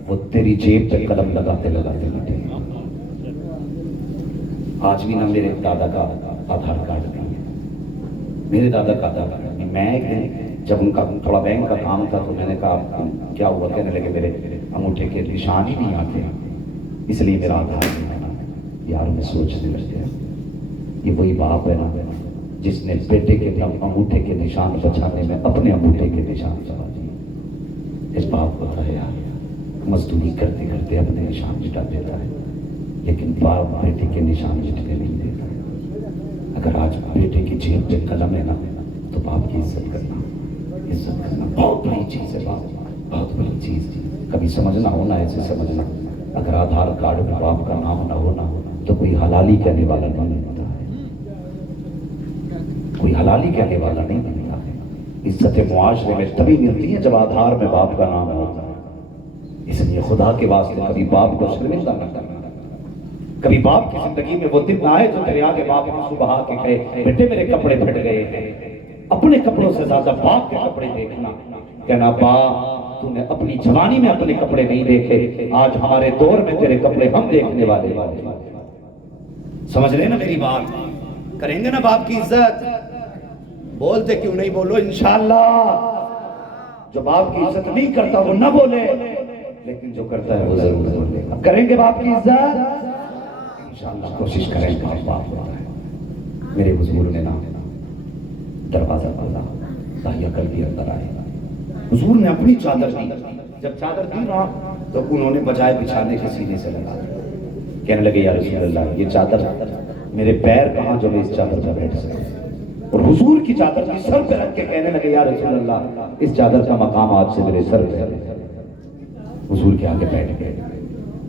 وہ تیری جیب پہ قلم لگاتے لگاتے بیٹھے. آج بھی نہ میرے دادا کا آدھار کارڈ نہیں ہے. میرے دادا کا آدھار کارڈ نہیں. میں ایک دن جب ان کا تھوڑا بینک کا کام تھا تو میں نے کہا کیا ہوا؟ کہنے لگے میرے انگوٹھے کے نشان ہی نہیں آتے اس لیے میرا آدھار نہیں بنا. یار میں سوچنے لگ گیا یہ وہی باپ ہے نا جس نے بیٹے کے انگوٹھے کے نشان بچانے میں اپنے انگوٹھے کے نشان بچا دیے. اس باپ کو ہے یار مزدوری کرتے کرتے اپنے نشان مٹا دیتا ہے لیکن باپ بیٹے کے نشان مٹنے نہیں دیتا. اگر آج بیٹے کی جیب پہ قلم ہے نا تو باپ کی عزت کرنا بہت بڑی چیز ہے. باپ بہت بڑی چیز. کبھی سمجھنا ہونا ایسے سمجھنا اگر آدھار کارڈ میں باپ کا نام نہ ہونا تو کوئی حلالی کہنے والا نہیں ہوتا ہے. کوئی حلالی کہنے والا نہیں ملتا ہے. عزت معاشرے میں تبھی ملتی ہے جب آدھار میں باپ کا نام ہوتا ہے. اس لیے خدا کے واسطے کبھی باپ کو شرمندہ نہ کرنا. کبھی باپ کی زندگی میں وہ دن نہ آئے جو تیرے آگے باپ نے صبح آ کے کہے بیٹے میرے کپڑے پھٹ گئے ہیں. اپنے کپڑوں سے زیادہ باپ کے کپڑے دیکھنا. کہنا باپ تو نے اپنی جوانی میں اپنے کپڑے نہیں دیکھے آج ہمارے دور میں تیرے کپڑے ہم دیکھنے والے. سمجھ رہے نا میری بات؟ کریں گے نا باپ کی عزت؟ بولتے کیوں نہیں؟ بولو انشاءاللہ. جو باپ کی عزت نہیں کرتا وہ نہ بولے لیکن جو کرتا ہے وہ ضرور بولے. کریں گے باپ کی عزت انشاءاللہ. کوشش کریں گے. باپ ہوتا ہے. میرے حضور نے نا دروازہ کھولا. داہیہ قلبی اندر آئے. حضور نے اپنی چادر دی. جب چادر دی نا تو انہوں نے بجائے بچھانے کے سینے سے لگا دیا. کہنے لگے یا رسول اللہ یہ چادر میرے پیر کہاں جو میں اس چادر پر بیٹھ سکوں. اور حضور کی چادر کی سر پہ رکھ کے کہنے لگے یا رسول اللہ اس چادر کا مقام آج سے میرے سر پہ ہے. حضور کے آگے بیٹھ گئے.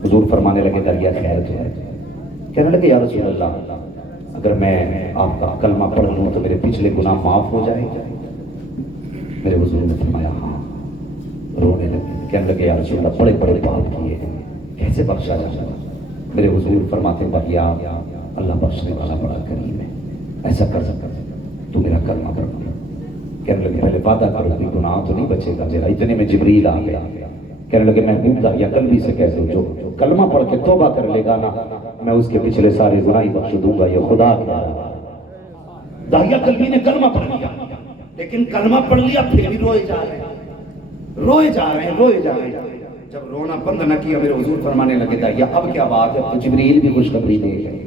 حضور فرمانے لگے دریا خیر تو ہے. کہنے لگے یا رسول اللہ اگر میں آپ کا کلمہ پڑھ لوں تو میرے پچھلے گناہ معاف ہو جائیں گے؟ میرے حضور نے فرمایا ہاں. رونے لگے. کہنے لگے یا رسول اللہ بڑے بڑے پاپ کیے کیسے بخشا جائے؟ میرے حضور فرماتے بھیا اللہ بخشنے والا بڑا کریم ہے. ایسا کر سکتا تو میرا کلمہ پڑھ لے. کہنے لگے پہلے وعدہ کرو کوئی گناہ تو نہیں بچے گا میرا. اتنے میں جبریل آ گیا. کہنے لگے محبوب داہیہ قلبی سے کہہ دو جو کلمہ پڑھ کے توبہ کر لے گا نا میں اس کے پچھلے سارے گناہ بخش دوں گا. یہ خدا کہہ رہا ہے. داہیہ قلبی نے کلمہ پڑھ لیا لیکن کلمہ پڑھ لیا پھر بھی روئے جا رہے ہیں روئے جا رہے ہیں روئے جا رہے ہیں. جب رونا بند نہ کیا میرے حضور فرمانے لگے داہیہ اب کیا بات ہے؟ تو جبریل بھی خوشخبری دے گئے.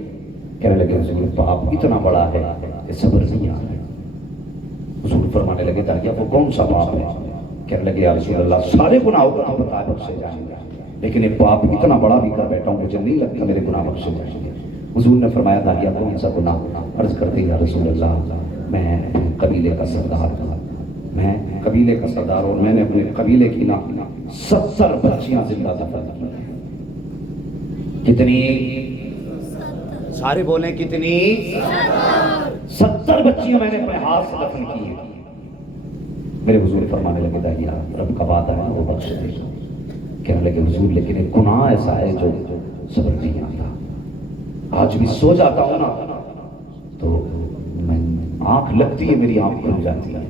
کہنے لگے حضور باپ اتنا بڑا ہے کہ صبر نہیں آ رہا ہے. حضور فرمانے لگے داہیہ وہ کون سا باپ ہے؟ کہنے لگے یا رسول اللہ سارے گناہوں کو تو بتا بخشے جائیں گے لیکن ایک باپ اتنا بڑا بھی کر بیٹھا ہوں مجھے نہیں لگتا میرے گناہ بخشے جائیں گے. حضور نے فرمایا داہیہ کون سا گناہ؟ عرض کرتے یا رسول اللہ میں قبیلے کا سردار تھا. میں قبیلے کا سردار اور میں نے اپنے قبیلے کی نا 70 بچیاں زندہ دفن کی. کتنی؟ سارے بولیں کتنی؟ 70 بچیاں میں نے اپنے ہاتھ سے دفن کی ہیں. میرے حضور فرمانے لگے داہیہ رب کا وعدہ ہے وہ بخش دے گا. کہنے لگے حضور لیکن ایک گناہ ایسا ہے جو صبر نہیں آتا. آج بھی سو جاتا ہوں نا تو میں آنکھ لگتی ہے میری آنکھ کھل جاتی ہے.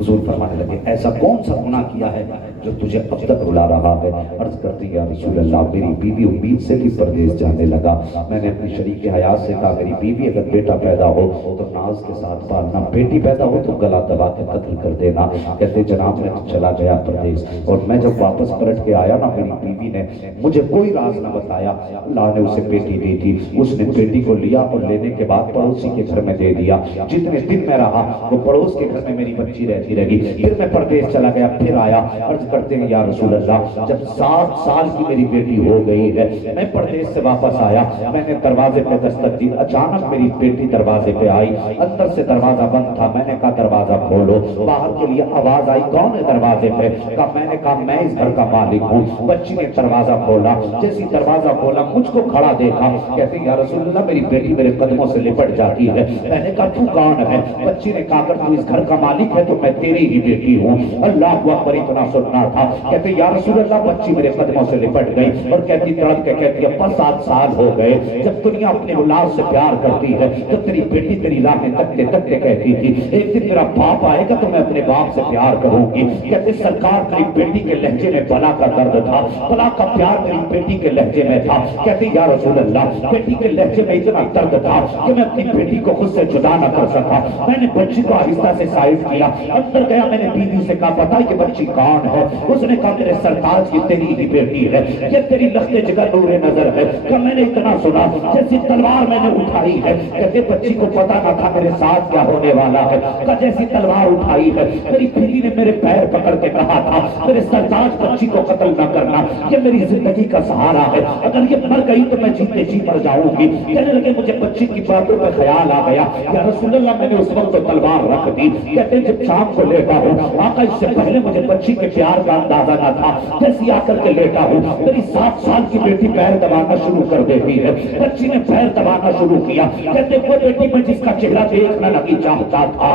حضور فرمانے لگے ایسا کون سا گناہ کیا ہے جو تجھے اب تک رلا رہا ہے؟ عرض کرتی یا رسول اللہ میری بیوی امید سے بھی پردیس جانے لگا. میں نے اپنی شریک حیات سے کہا میری بیوی اگر بیٹا پیدا ہو تو ناز کے ساتھ پالنا, بیٹی پیدا ہو تو گلا دبا کے قتل کر دینا. کہتے جناب میں چلا گیا پردیس اور میں جب واپس پلٹ کے آیا نا میری بیوی نے مجھے کوئی راز نہ بتایا. اللہ نے اسے بیٹی دی تھی. اس نے بیٹی کو لیا اور لینے کے بعد پڑوسی کے گھر میں دے دیا. جتنے دن میں رہا وہ پڑوس کے گھر میں میری بچی رہتی رہی. پھر میں پردیس چلا گیا. پھر آیا. عرض کرتے ہیں یا رسول اللہ جب 7 سال کی میری بیٹی ہو گئی ہے میں پردیس سے واپس آیا. میں نے دروازے پہ دستک دی. اچانک میری بیٹی دروازے پہ آئی. اندر سے دروازہ بند تھا. میں نے کہا دروازہ کھولو. باہر کے لیے آواز آئی کون ہے دروازے پہ؟ میں نے کہا میں اس گھر کا مالک ہوں. بچی نے دروازہ کھولا. جیسی دروازہ کھولا مجھ کو کھڑا دیکھا. کہتے یا رسول اللہ میری بیٹی میرے قدموں سے لپٹ جاتی ہے. میں نے کہا تو کون ہے؟ بچی نے کہا اگر تو اس گھر کا مالک ہے تو میں تیری ہی بیٹی ہوں. اللہ اکبر. اتنا سننا سنا تھا. کہتے یا رسول اللہ بچی میرے قدموں سے لپٹ گئی اور کہتی تڑپ کے کہتی ابا 7 سال ہو گئے جب دنیا اپنے اولاد سے پیار کرتی ہے تو تیری بیٹی تیری راہیں تکتے تکتے کہتی تھی ایک دن میرا باپ آئے گا تو میں اپنے باپ سے پیار کروں گی. کہتے سرکار میری بیٹی کے لہجے میں بلا کا درد تھا, بلا کا پیار میری بیٹی کے لہجے میں تھا. کہتے یا رسول اللہ بیٹی کے لہجے میں اتنا درد تھا کہ میں اپنی بیٹی کو خود سے جدا نہ کر سکا. میں نے بچی کو آہستہ سے سائڈ کیا, اندر گیا, میں نے بیوی سے کہا پتا کہ بچی کون ہے؟ اس نے کہا میرے سرتاج کی تیری ہی بیٹی ہے, یہ تیری لخت جگر نور نظر ہے. کہ میں نے اتنا سنا جیسی تلوار میں نے اٹھائی ہے. کہتے بچی کو پتا نہ تھا میرے ساتھ کیا ہونے والا ہے. کہ جیسی تلوار اٹھائی ہے میری بیوی نے میرے پیر پکڑ کے کہا تھا میرے سرتاج بچی کو قتل نہ کرنا, یہ میری زندگی کا سہارا ہے, اگر یہ مر گئی تو میں جیتے جی مر جاؤں گی. کہنے لگے مجھے بچی کی باتوں پہ خیال آ گیا یا رسول اللہ میں نے اس وقت تو تلوار رکھ دی. کہتے جب شام کو لیٹا ہوں آقا اس سے پہلے مجھے بچی کے پیار کا اندازہ نہ تھا, جیسی آ کر کے لیٹا ہوں میری 7 سال کی بیٹی پیر دبانا شروع کر دیتی ہے. بچی نے پیر دبانا شروع کیا. کہتے وہ بیٹی میں جس کا چہرہ دیکھنا نہیں چاہتا تھا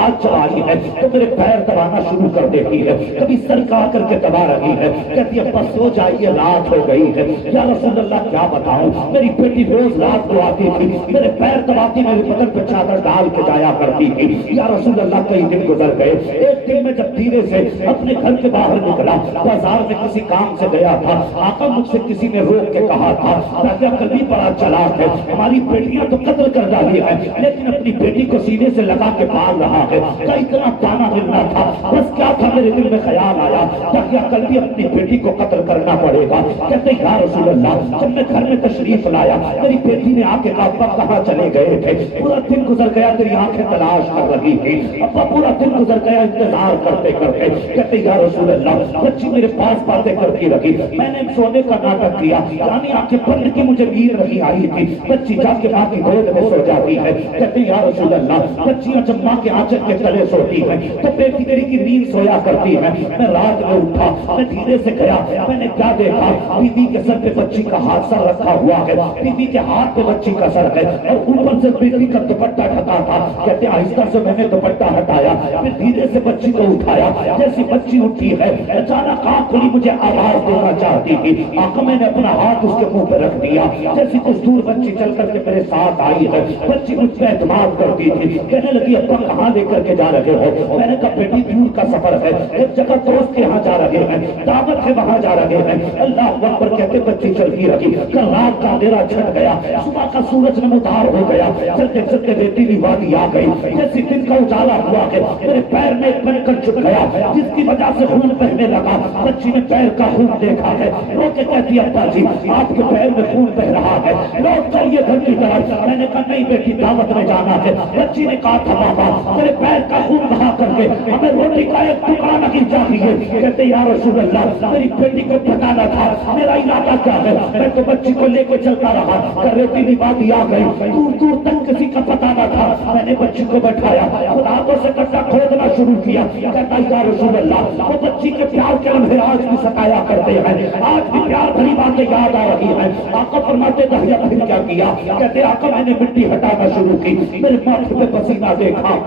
آج جب آئی ہے تو میرے پیر دبانا شروع کر دیتی ہے, کبھی سر کا کر کے دبا رہی ہے. کہتی ہے بس سو جائیے رات ہو گئی ہے. یا رسول اللہ کیا بتاؤں میری بیٹی روز رات کو آتی تھی میرے پیر دباتی میرے بدن پہ چادر ڈال کے جایا کرتی تھی. یا رسول اللہ کئی دن گزر گئے. ایک دن میں جب دھیرے سے اپنے گھر کے باہر نکلا بازار میں کسی کام سے گیا تھا, آقا مجھ سے کسی نے روک کے کہا تھا راجہ کبھی بڑا چلاک ہے, ہماری بیٹیاں تو قتل کر ڈالی ہے لیکن اپنی بیٹی کو سینے سے لگا کے پال رہا ہے. کا اتنا دانا ملنا تھا بس کیا تھا میرے دل میں خیال آیا راجہ کل بھی اپنی بیٹی کو قتل کرنا پڑے گا. کہتے یا رسول اللہ جب میں گھر میں تشریف لایا میری بیٹی نے آ کے کہا ابا کہاں چلے گئے تھے؟ پورا دن گزر گیا تیری آنکھیں تلاش کر رہی تھی. ابا پورا دن گزر گیا انتظار کرتے کرتے. کہتے یا رسول اللہ بچی میرے پاس باتیں کرتی رہی, میں نے سونے کا ناٹک کیا یعنی آنکھیں بند کی مجھے نیند نہیں آئی تھی. بچی جا کے ماں کی گود میں سو جاتی ہے. کہتے یا رسول اللہ بچیاں جب ماں کے آنچل کے تلے سوتی ہے تو بیٹی میری کی نیند سویا کرتی ہے. میں رات میں اٹھا, میں دھیرے سے گیا, میں نے کیا دیکھا بیوی کے سر پہ بچی کا ہاتھ سر رکھا ہوا ہے, بیوی کے ہاتھ پہ بچی کا سر ہے اور اوپر سے بیٹی کا دوپٹہ ڈھکا تھا. کہتے آہستہ سے میں نے دوپٹہ ہٹایا, پھر دھیرے سے بچی کو اٹھایا. جیسی بچی اٹھی ہے اچانک آنکھ کھلی, مجھے آواز دینا چاہتی تھی. آقا میں نے اپنا ہاتھ اس کے منہ پہ رکھ دیا. جیسی کچھ دور بچی چل کر کے میرے ساتھ آئی ہے, بچی مجھ پہ اعتماد کرتی تھی. کہنے لگی ابا کہاں لے کر کے جا رہے ہو؟ میں نے کہا بیٹی دور کا سفر ہے, ایک جگہ دوست کے یہاں جا رہے ہیں, دعوت ہے وہاں جا رہے ہیں. اللہ اکبر کہتے بچی چلتی رہی. کل رات کا اندھیرا چھٹ گیا, صبح کا سورج نمودار ہو گیا. چلتے چلتے ریتیلی وادی آ گئی. جیسی دن کا اجالا ہوا ہے میرے پیر میں ایک بنکر چھپ گیا جس کی وجہ سے خون بہنے لگا. بچی نے پیر کا خون دیکھا ہے, رو کے کہتی ابا جی آپ کے پیر میں خون بہ رہا ہے, لوٹ چلیے گھر کی طرف. میں نے کہا نہیں بیٹی دعوت میں جانا ہے. بچی نے کہا تھا بابا میرے پیر کا خون بہا کر کے ہمیں روٹی کا ایک ٹکڑا نہیں چاہیے. کہتے یا رسول اللہ میری بیٹی کو بتانا تھا میرا ارادہ کیا ہے. میں تو بچی کو لے کے چلتا رہا, ریتیلی وادی آ گئی, دور دور تک کسی کا پتہ نہ تھا. میں نے بچی کو بٹھایا, خود ہاتھوں سے گڈھا کھودنا شروع کیا. کہتا یا رسول اللہ وہ بچی کے پیار کے لمحے آج بھی ستایا کرتے ہیں, آج بھی پیار بھری باتیں یاد آ رہی ہیں. آقا فرماتے دہیا پھر کیا کیا؟ کہتے آقا میں نے مٹی ہٹانا شروع کی, میرے ماتھے پہ پسینہ دیکھا.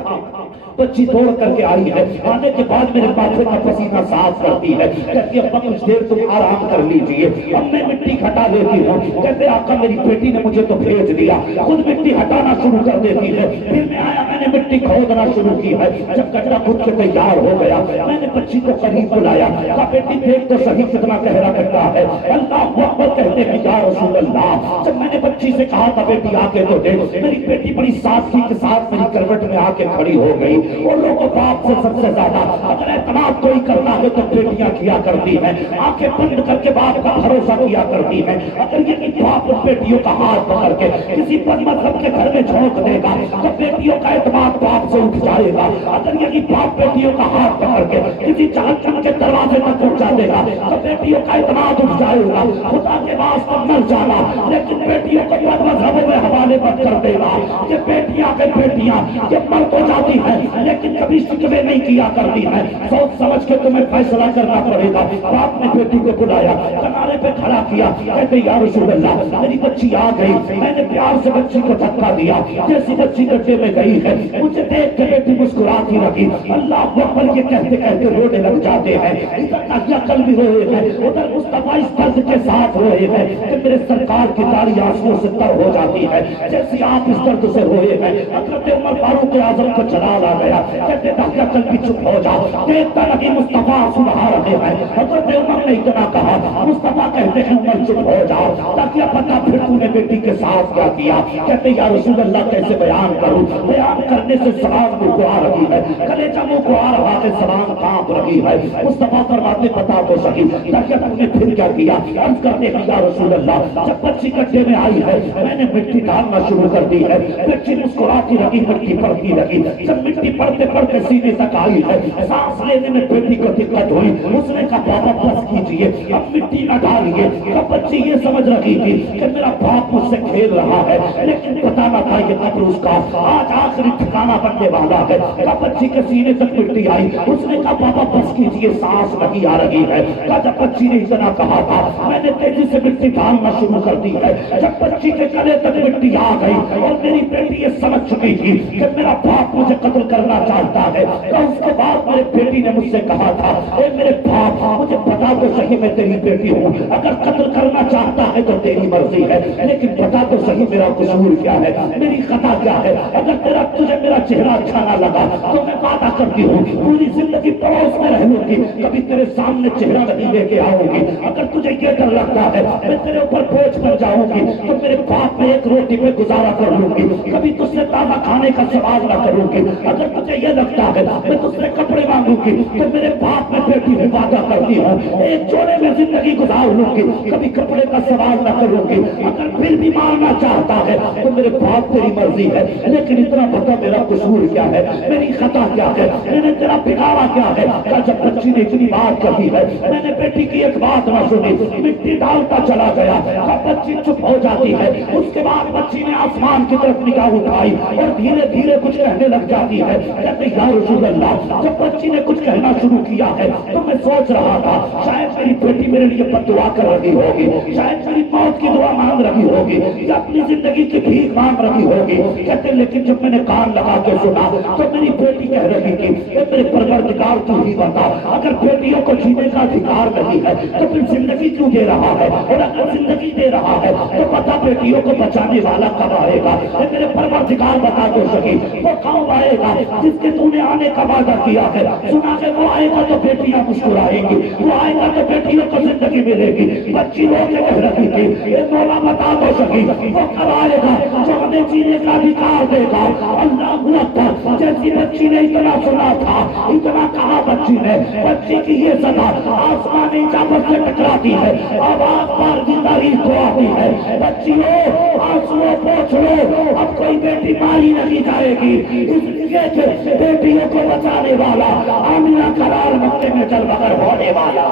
بچی دوڑ کر کے آئی ہے, آنے کے بعد میرے ماتھے کا پسینہ صاف کرتی ہے. کہتی ابا کچھ دیر تم آرام کر لیجئے, اب میں مٹی ہٹا لیتی ہوں. کہتے آقا میری بیٹی نے مجھے تو بھیج دیا, خود مٹی ہٹانا شروع کر دیتی ہے. پھر میں آیا, میں نے مٹی کھودنا شروع کی ہے. جب گڈھا کھود کے تیار ہو گیا میں نے بچی کو قریب بلایا. کہا بیٹی دیکھ تو صحیح کتنا گہرا گڈھا ہے. اللہ اکبر کہتے ہیں یا رسول اللہ جب میں نے بچی سے کہا تھا بیٹی آ کے تو دیکھ, میری بیٹی بڑی سادگی کے ساتھ میری کروٹ میں آ کے کھڑی ہو گئی. اور لوگوں باپ سے سب سے زیادہ اگر اعتماد کوئی کرتا ہے تو بیٹیاں کیا کرتی ہیں, آنکھیں بند کر کے باپ کا بھروسہ کیا کرتی ہیں. اگر یہ باپ بیٹیوں کا ہاتھ پکڑ کے کسی بد مذہب کے گھر میں جھونک دے گا تو بیٹیوں کا اعتماد باپ سے اٹھ جائے گا. اگر یہ باپ بیٹیوں کا ہاتھ پکڑ کے کسی جہنم کے دروازے پر پہنچا دے گا تو بیٹیوں کا اعتماد اٹھ جائے گا. خدا کے واسطے مر جانا, لیکن بیٹیوں کو بد مذہبوں میں حوالے مت کر دے گا. یہ بیٹیاں کے بیٹیاں یہ مرد ہو جاتی ہیں لیکن کبھی شکوے نہیں کیا کرتی ہے. سوچ سمجھ کے تمہیں فیصلہ کرنا پڑے گا. باپ نے بیٹی کو بلایا, کنارے پہ کھڑا کیا, کہتے یا رسول اللہ میری بچی آ گئی, میں نے پیار سے بچی کو دھکا دیا, جیسی بچی گڈھے میں گئی ہے مجھے دیکھ کے بیٹی مسکراتی رہی. اللہ اکبر یہ کہتے کہتے رونے لگ جاتے ہیں. ادھر تاکیا کل بھی روئے ہیں, ادھر مصطفیٰ اس درد کے ساتھ روئے ہیں کہ میرے سرکار کی داڑھی آنسوؤں سے تر ہو جاتی ہے جیسے آپ اس درد سے روئے ہیں. حضرت عمر فاروق اعظم کو جلال آ گیا, کہتے تاکیا کل بھی چپ ہو جا, دیکھتا نہیں مصطفیٰ آنسو بہا رہے ہیں. حضرت عمر نے اتنا کہا, مصطفیٰ کہتے ہیں عمر چپ ہو جاؤ, تاکیا پتا پھر تو نے بیٹی کے ساتھ کیا کیا. کہتے یا رسول اللہ کیسے بیان کروں, بیان کرنے سے زبان منہ کو آ رہی ہے, کلیجہ منہ کو آ رہا ہے, زبان کانپ رہی ہے. مصطفیٰ فرماتے بتا تو صحیح تاکہ تم نے پھر کیا کیا. عرض کرنے کی یا رسول اللہ جب بچی گڈھے میں آئی ہے میں نے مٹی ڈالنا شروع کر دی ہے. بچی مسکراتی رہی, مٹی پڑتی رہی. جب مٹی پڑتے پڑتے سینے تک آئی ہے, سانس لینے میں بیٹی کو دقت ہوئی. اس نے کہا بابا بس کیجیے, اب مٹی نہ ڈالیے. اب بچی یہ سمجھ رہی تھی کہ میرا باپ مجھ سے کھیل رہا ہے, لیکن پتا نہ تھا یہ قبر اس کا آج آخری ٹھکانہ بننے والا ہے. جب بچی کے سینے تک مٹی آئی اس نے کہا بابا بس کیجیے, سانس نہیں آ رہی ہے. جب بچی نے اتنا کہا تھا میں نے تیزی سے مٹی ڈالنا شروع کر دی ہے. جب بچی کے گلے تک مٹی آ گئی اور میری بیٹی یہ سمجھ چکی تھی کہ میرا باپ مجھے قتل کرنا چاہتا ہے, تو اس کے بعد میرے بیٹی نے مجھ سے کہا تھا اے میرے باپ مجھے بتا تو صحیح میں تیری بیٹی ہوں, اگر قتل کرنا چاہتا ہے تو تیری مرضی ہے, لیکن بتا تو صحیح میرا قصور کیا ہے, میری خطا کیا ہے. اگر تجھے میرا چہرہ اچھا نہ لگا تو میں وعدہ کرتی ہوں پوری زندگی پڑوس میں رہوں گی, کبھی تیرے سامنے چہرہ نہیں لے کے آؤں گی. اگر تجھے یہ ڈر لگتا ہے میں تیرے اوپر بوجھ بن جاؤں گی تو میرے باپ میں ایک روٹی پہ گزارا کر لوں گی, کبھی تجھ سے دانا کھانے کا سوال نہ کروں گی. اگر تجھے یہ لگتا ہے میں تجھ سے کپڑے مانگوں گی تو میرے باپ میں بیٹی میں وعدہ کرتی ہوں ایک جوڑے میں زندگی گزار لوں گی, کبھی کپڑے کا سوال نہ کروں گی. اگر پھر بھی مارنا چاہتا ہے تو میرے باپ تیری مرضی ہے, لیکن اتنا پتا میرا قصور کیا ہے, میری خطا کیا ہے, میں نے تیرا بگاڑا کیا ہے. جب بچی نے اتنی بات کہی ہے میں نے بیٹی کی ایک بات نہ سنی, مٹی ڈالتا چلا گیا. جب بچی چپ ہو جاتی ہے اس کے بعد بچی نے آسمان کی طرف نگاہ اٹھائی اور دھیرے دھیرے کچھ کہنے لگ جاتی ہے. کہتے یا رسول اللہ جب بچی نے کچھ کہنا شروع کیا ہے تو میں سوچ رہا تھا شاید میری بیٹی میرے لیے بد دعا کر رہی ہوگی, شاید میری موت کی دعا مانگ رہی ہوگی یا اپنی زندگی کی بھیک مانگ رہی ہوگی. کہتے لیکن جب میں نے کان لگا کے سنا تو میری بیٹی کہہ رہی تھی کہ میرے پروردگار تو ہی بتا, اگر بیٹیوں کو جینے کا ادھیکار نہیں ہے تو پھر زندگی کیوں دے رہا ہے, اور اگر زندگی دے رہا ہے تو بتا بیٹیوں کو بچانے والا کب آئے گا. میرے پروردگار بتا تو صحیح وہ کب آئے گا جس کے تو نے آنے کا وعدہ کیا ہے. سنا کہ وہ آئے گا تو بیٹیاں مسکرائیں گی, وہ آئے گا تو بیٹیوں کو زندگی ملے گی. بچی رو کے کہہ رہی تھی اے مولا بتا تو صحیح وہ کب آئے گا جو ہمیں جینے کا ادھیکار دے گا. اللہ اکبر, جیسی بچی نے اتنا سنا تھا اتنا کہا بچی نے, بچی کی یہ صدا آسمانی جابت سے ٹکراتی ہے, آواز پار کی تاریخ کو آتی ہے. بچیوں آنسو پوچھ لو, اب کوئی بیٹی ماری نہیں جائے گی, اس لیے کہ بیٹیوں کو بچانے والا آمنہ قرار مکے میں چل بغیر ہونے والا.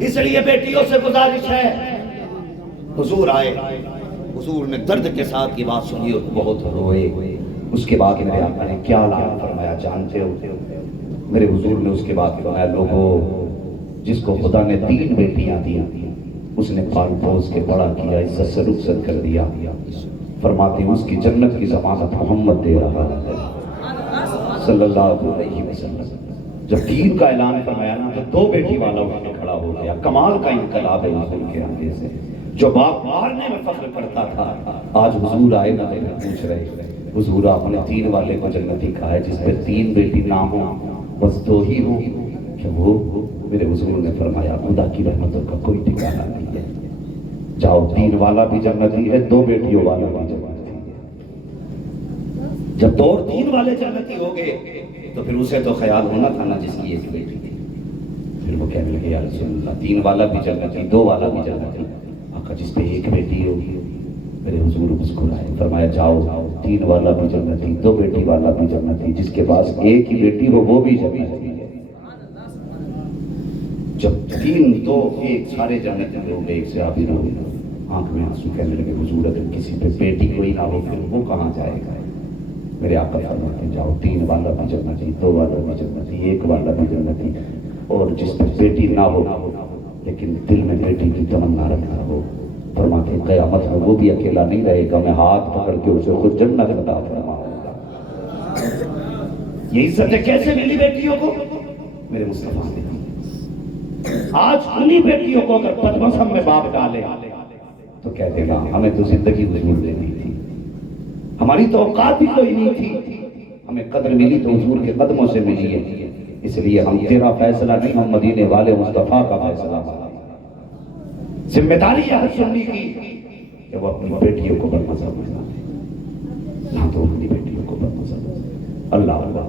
اس لیے بیٹیوں سے گزارش ہے, حضور آئے, حضور نے درد کے ساتھ یہ بات سنی اور بہت روئے. اس کے بعد میرے آقا نے کیا اعلان فرمایا جانتے ہو؟ میرے حضور نے اس کے بعد فرمایا لوگوں جس کو خدا نے 3 بیٹیاں دی اس نے پال پوس کے بڑا کیا, عزت سے رخصت کر دیا. فرماتے ہیں اس کی جنت کی ضمانت محمد دے رہا ہے صلی اللہ علیہ وسلم. جب 3 کا اعلان فرمایا نا تو 2 بیٹی والا اٹھ کے کھڑا ہو گیا. کمال کا انقلاب ہے حضور کے آنے سے. جو باپ مارنے میں فخر کرتا تھا آج حضور آئے نا پوچھ رہے حضور آپ نے 3 والے کو جنتی کہا ہے, جس پہ 3 بیٹی نہ ہوں بس 2 ہی ہوں کہ وہ. میرے حضور نے فرمایا خدا کی رحمتوں کا کوئی ٹھکانہ نہیں ہے, جاؤ 3 والا بھی جنتی ہے 2 بیٹیوں والا بھی جنتی ہے. جب 2 اور 3 والے جنتی ہو گئے تو پھر اسے تو خیال ہونا تھا نا جس کی 1 بیٹی تھی. پھر وہ کہنے لگے یا رسول اللہ 3 والا بھی جنتی 2 والا بھی جنتی. آقا جس پہ 1 بیٹی ہوگی. میرے حضور مسکرائے, فرمایا جاؤ 3 والا بھی جنتی 2 بیٹی والا بھی جنتی, جس کے پاس 1 ہی بیٹی ہو وہ بھی جنتی. جب تین دو ایک سارے جنت میں لوگ ایک سے آبی روئے آنکھ میں آنسو کہنے لگے حضور اگر کسی پہ بیٹی کوئی نہ ہو پھر وہ کہاں جائے گا؟ میرے آقا فرماتے ہیں جاؤ 3 والا بھی جنتی 2 والا بھی جنتی 1 والا بھی جنتی اور جس پہ بیٹی نہ ہو لیکن دل میں بیٹی کی تمنا رکھتا ہو فرماتے ہیں قیامت میں وہ بھی اکیلا نہیں رہے گا میں ہاتھ پکڑ کے اسے خود جنت عطا فرماؤں گا۔ یہ عزتیں کیسے ملی بیٹیوں کو؟ میرے مصطفیٰ نے آج انہی بیٹیوں کو اگر بدمذہب میں باپ ڈالے تو کہتے گا ہمیں تو زندگی حضور دینی تھی، ہماری تو اوقات بھی کوئی نہیں تھی، ہمیں قدر ملی تو حضور کے قدموں سے ملی ہے، اس لیے ہم تیرا فیصلہ نہیں ہم مدینے والے مصطفیٰ کا فیصلہ مانیں۔ ذمہ داری ہے ہر سنی کی کہ وہ اپنی بیٹیوں کو بدمذہب میں نہ تو اپنی بیٹیوں کو بدمذہب اللہ اللہ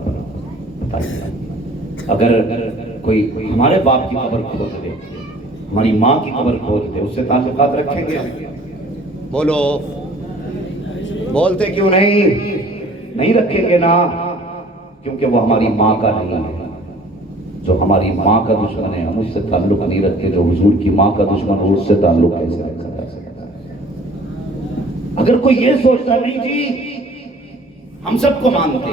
بتائیے اگر کوئی ہمارے باپ کی قبر کھود دے ہماری ماں کی قبر کھود دے اس سے تعلقات رکھیں گے؟ بولو بولتے کیوں نہیں رکھیں گے نا، کیونکہ وہ ہماری ماں کا نہیں ہے۔ جو ہماری ماں کا دشمن ہے ہم اس سے تعلق نہیں رکھتے، جو حضور کی ماں کا دشمن ہو اس سے تعلق کیسے رکھتا ہے؟ اگر کوئی یہ سوچتا نہیں جی ہم سب کو مانتے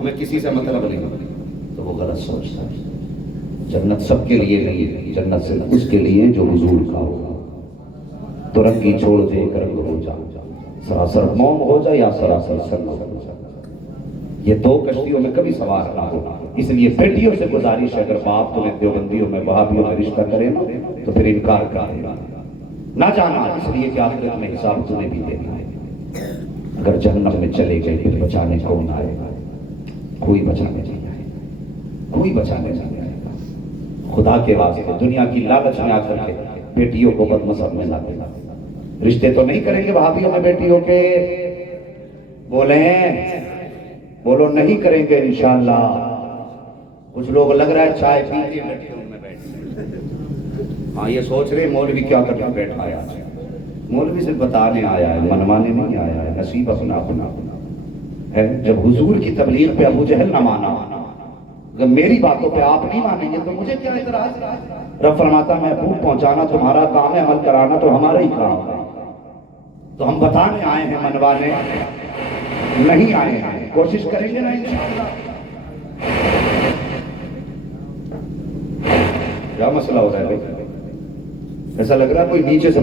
ہمیں کسی سے مطلب نہیں تو وہ غلط سوچتا ہے۔ جنت سب کے لیے نہیں ہے، جنت صرف اس کے لیے جو حضور کا ہو۔ تو رنگی چھوڑ دے ایک رنگ ہو جا، سراسر موم ہو جا یا سراسر سرما ہو جا، یہ 2 کشتیوں میں کبھی سوار نہ ہو۔ اس لیے بیٹیوں سے گزارش ہے اگر باپ تمہیں دیوبندیوں میں وہابیوں میں رشتہ کرے نا تو پھر انکار کرے گا نہ جانا، اس لیے کہ آخرت میں حساب تمہیں بھی دینا ہے۔ اگر جہنم میں چلے گئے پھر بچانے کون آئے گا؟ کوئی بچانے نہیں آئے گا، کوئی بچانے نہیں آئے گا۔ خدا کے واسطے دنیا کی لالچ میں آ کر کے بیٹیوں کو بدمذہب میں نہ دینا۔ رشتے تو نہیں کریں گے وہابیوں میں بیٹیوں کے؟ بولو نہیں کریں گے انشاءاللہ۔ کچھ لوگ لگ رہا ہے چائے پی کے بیٹھے ان میں بیٹھے، ہاں یہ سوچ رہے مولوی کیا کرنا بیٹھا آیا ہے، مولوی سے بتانے آیا ہے منوانے نہیں آیا ہے، نصیب اپنا اپنا ہے۔ جب حضور کی تبلیغ پہ ابو جہل نہ مانا، اگر میری باتوں پہ آپ نہیں مانیں گے تو مجھے کیا اعتراض؟ رب فرماتا محبوب پہنچانا تمہارا کام ہے، عمل کرانا تو ہمارا ہی کام ہے۔ تو ہم بتانے آئے ہیں منوانے نہیں آئے ہیں، کوشش کریں گے نا انشاءاللہ۔ کیا مسئلہ ہو رہا ہے بھائی؟ ایسا لگ رہا ہے کوئی نیچے سے